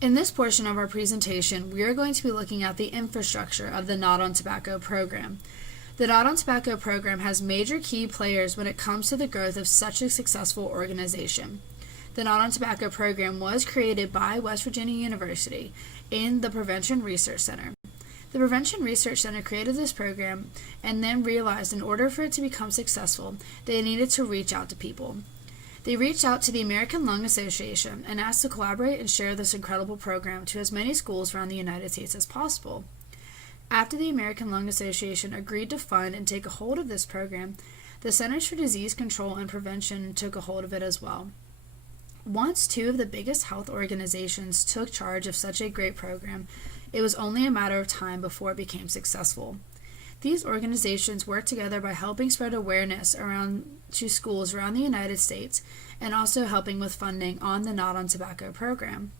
In this portion of our presentation, we are going to be looking at the infrastructure of the Not on Tobacco program. The Not on Tobacco program has major key players when it comes to the growth of such a successful organization. The Not on Tobacco program was created by West Virginia University in the Prevention Research Center. The Prevention Research Center created this program and then realized in order for it to become successful, they needed to reach out to people. They reached out to the American Lung Association and asked to collaborate and share this incredible program to as many schools around the United States as possible. After the American Lung Association agreed to fund and take a hold of this program, the Centers for Disease Control and Prevention took a hold of it as well. Once two of the biggest health organizations took charge of such a great program, it was only a matter of time before it became successful. These organizations work together by helping spread awareness to schools around the United States and also helping with funding on the Not on Tobacco program.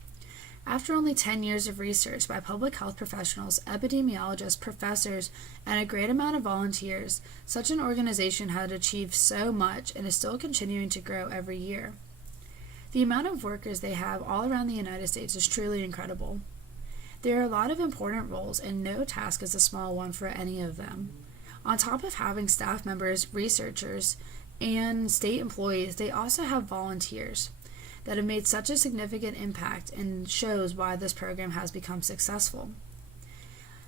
After only 10 years of research by public health professionals, epidemiologists, professors, and a great amount of volunteers, such an organization had achieved so much and is still continuing to grow every year. The amount of workers they have all around the United States is truly incredible. There are a lot of important roles, and no task is a small one for any of them. On top of having staff members, researchers, and state employees, they also have volunteers that have made such a significant impact and shows why this program has become successful.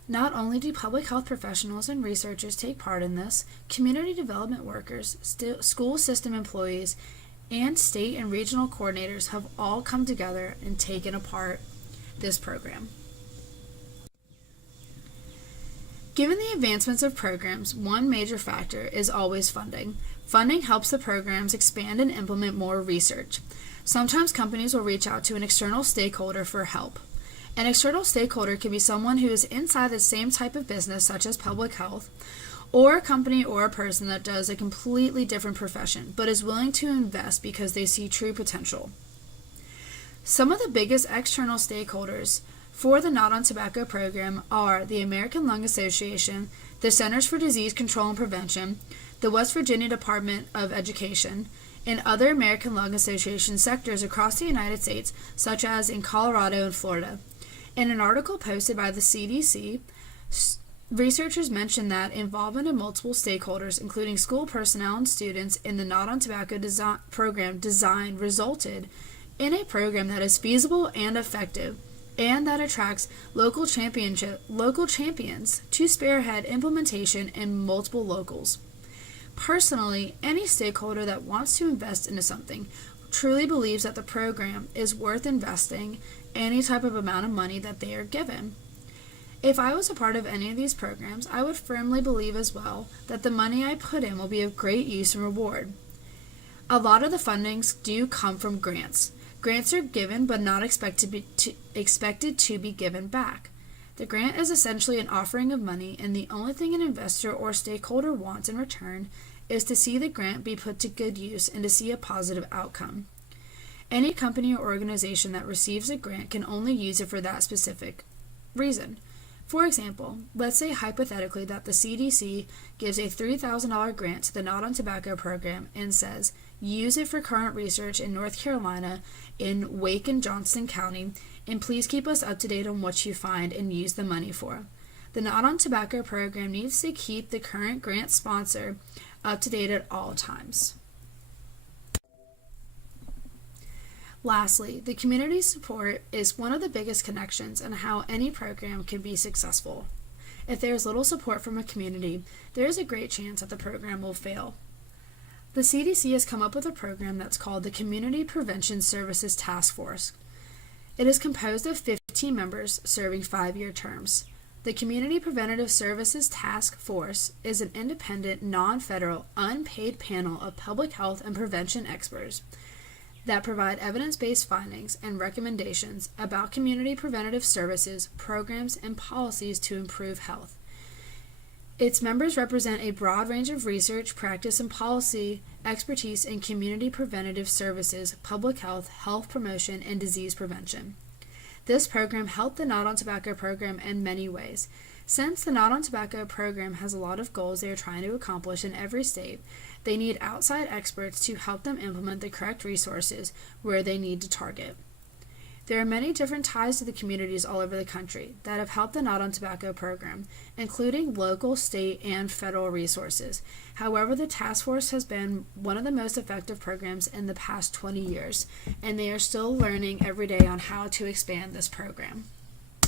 Not only do public health professionals and researchers take part in this, community development workers, school system employees, and state and regional coordinators have all come together and taken apart this program. Given the advancements of programs, one major factor is always funding. Funding helps the programs expand and implement more research. Sometimes companies will reach out to an external stakeholder for help. An external stakeholder can be someone who is inside the same type of business, such as public health, or a company or a person that does a completely different profession, but is willing to invest because they see true potential. Some of the biggest external stakeholders for the Not on Tobacco program are the American Lung Association, the Centers for Disease Control and Prevention, the West Virginia Department of Education, and other American Lung Association sectors across the United States, such as in Colorado and Florida. In an article posted by the CDC, researchers mentioned that involvement of multiple stakeholders, including school personnel and students, in the Not on Tobacco program design resulted in a program that is feasible and effective, and that attracts local champions to spearhead implementation in multiple locals. Personally, any stakeholder that wants to invest into something truly believes that the program is worth investing any type of amount of money that they are given. If I was a part of any of these programs, I would firmly believe as well that the money I put in will be of great use and reward. A lot of the fundings do come from grants. Grants are given but not expected to be given back. The grant is essentially an offering of money, and the only thing an investor or stakeholder wants in return is to see the grant be put to good use and to see a positive outcome. Any company or organization that receives a grant can only use it for that specific reason. For example, let's say hypothetically that the CDC gives a $3,000 grant to the Not on Tobacco program and says, use it for current research in North Carolina in Wake and Johnston County, and please keep us up to date on what you find and use the money for. The Not on Tobacco program needs to keep the current grant sponsor up to date at all times. Lastly, the community support is one of the biggest connections in how any program can be successful. If there is little support from a community, there is a great chance that the program will fail. The CDC has come up with a program that's called the Community Prevention Services Task Force. It is composed of 15 members serving 5-year terms. The Community Preventative Services Task Force is an independent, non-federal, unpaid panel of public health and prevention experts that provide evidence-based findings and recommendations about community preventative services, programs, and policies to improve health. Its members represent a broad range of research, practice, and policy expertise in community preventative services, public health, health promotion, and disease prevention. This program helped the Not on Tobacco program in many ways. Since the Not on Tobacco program has a lot of goals they are trying to accomplish in every state, they need outside experts to help them implement the correct resources where they need to target. There are many different ties to the communities all over the country that have helped the Not on Tobacco program, including local, state, and federal resources. However, the task force has been one of the most effective programs in the past 20 years, and they are still learning every day on how to expand this program.